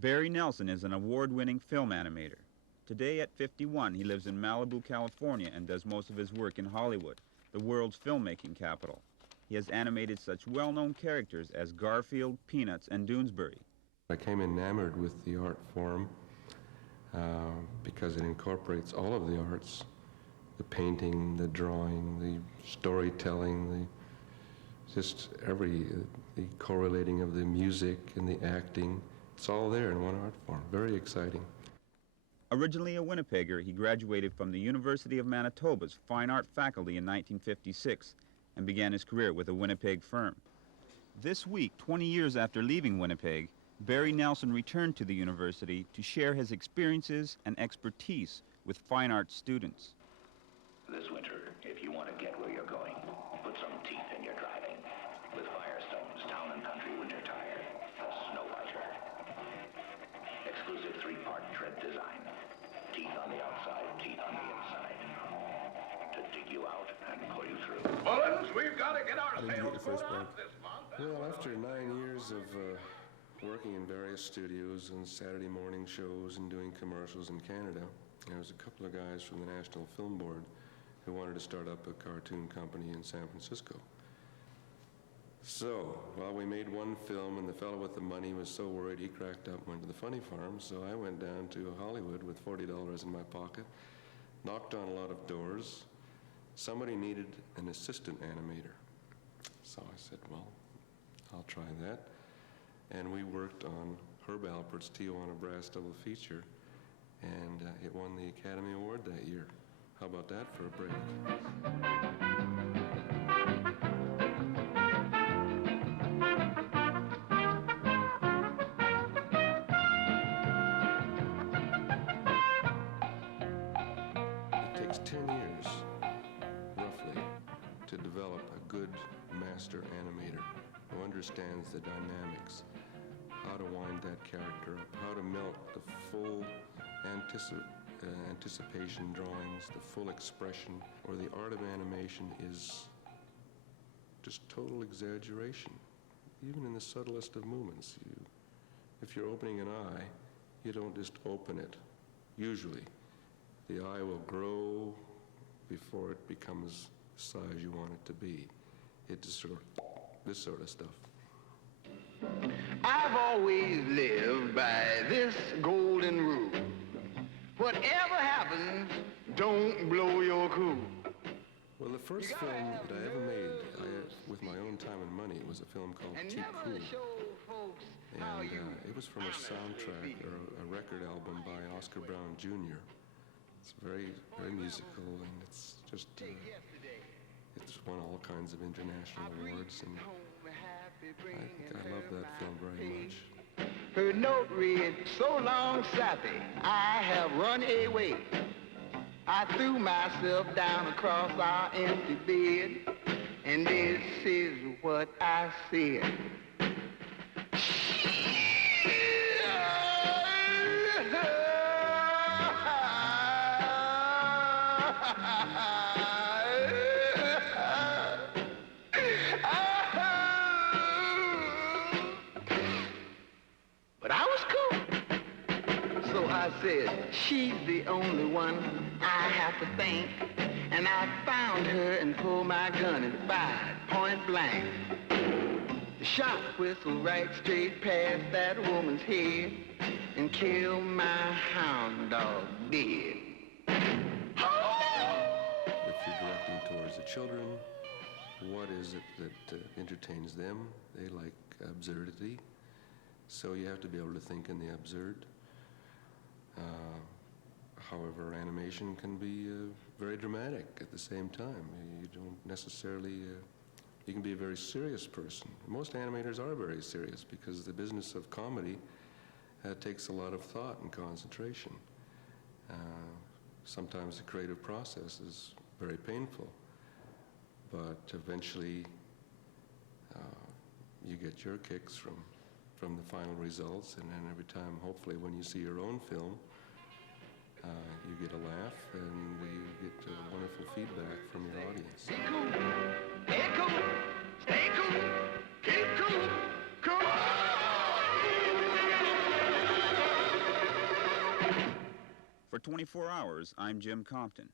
Barrie Nelson is an award-winning film animator. Today at 51, he lives in Malibu, California, and does most of his work in Hollywood, the world's filmmaking capital. He has animated such well-known characters as Garfield, Peanuts, and Doonesbury. I came enamored with the art form because it incorporates all of the arts, the painting, the drawing, the storytelling, the correlating of the music and the acting. It's all there in one art form. Very exciting. Originally a Winnipegger, he graduated from the University of Manitoba's Fine Art faculty in 1956 and began his career with a Winnipeg firm. This week, 20 years after leaving Winnipeg, Barrie Nelson returned to the university to share his experiences and expertise with fine art students. This winter, if you want to get where you're going, put some teeth in your driving. With Firestone's Town and Country Winter Tire, the Snow Whiter. Exclusive 3-part tread design. Teeth on the outside, teeth on the inside. To dig you out and pull you through. Mullins, we've got to get our sales going up this month. Well, after 9 years of working in various studios and Saturday morning shows and doing commercials in Canada, there was a couple of guys from the National Film Board who wanted to start up a cartoon company in San Francisco. So, while we made one film and the fellow with the money was so worried he cracked up and went to the funny farm, so I went down to Hollywood with $40 in my pocket, knocked on a lot of doors. Somebody needed an assistant animator. So I said, well, I'll try that. And we worked on Herb Alpert's Tijuana Brass double feature, and it won the Academy Award that year. How about that for a break? It takes 10 years, roughly, to develop a good master animator who understands the dynamics, how to wind that character up, how to milk the full anticipation drawings, the full expression, or the art of animation is just total exaggeration. Even in the subtlest of movements, if you're opening an eye, you don't just open it. Usually, the eye will grow before it becomes the size you want it to be. It just sort of, this sort of stuff. I've always lived by this golden rule. Whatever happens, don't blow your cool. Well, the first film that I ever made with my own time and money was a film called Too Cool. And it was from a soundtrack or a record album by Oscar Brown Jr. It's very, very musical, and it's just, it's won all kinds of international awards, and I love that film very much. Her note read, so long, Sappy, I have run away. I threw myself down across our empty bed, and this is what I said. But I was cool. So I said, she's the only one I have to thank. And I found her and pulled my gun and fired point blank. The shot whistled right straight past that woman's head and killed my hound dog dead. If you're directing towards the children, what is it that entertains them? They like absurdity. So you have to be able to think in the absurd. However, animation can be very dramatic at the same time. You don't necessarily, you can be a very serious person. Most animators are very serious because the business of comedy takes a lot of thought and concentration. Sometimes the creative process is very painful, but eventually you get your kicks from the final results, and then every time, hopefully, when you see your own film, you get a laugh and you get wonderful feedback from your audience. Be cool, stay cool, stay cool, keep cool, cool. For 24 Hours, I'm Jim Compton.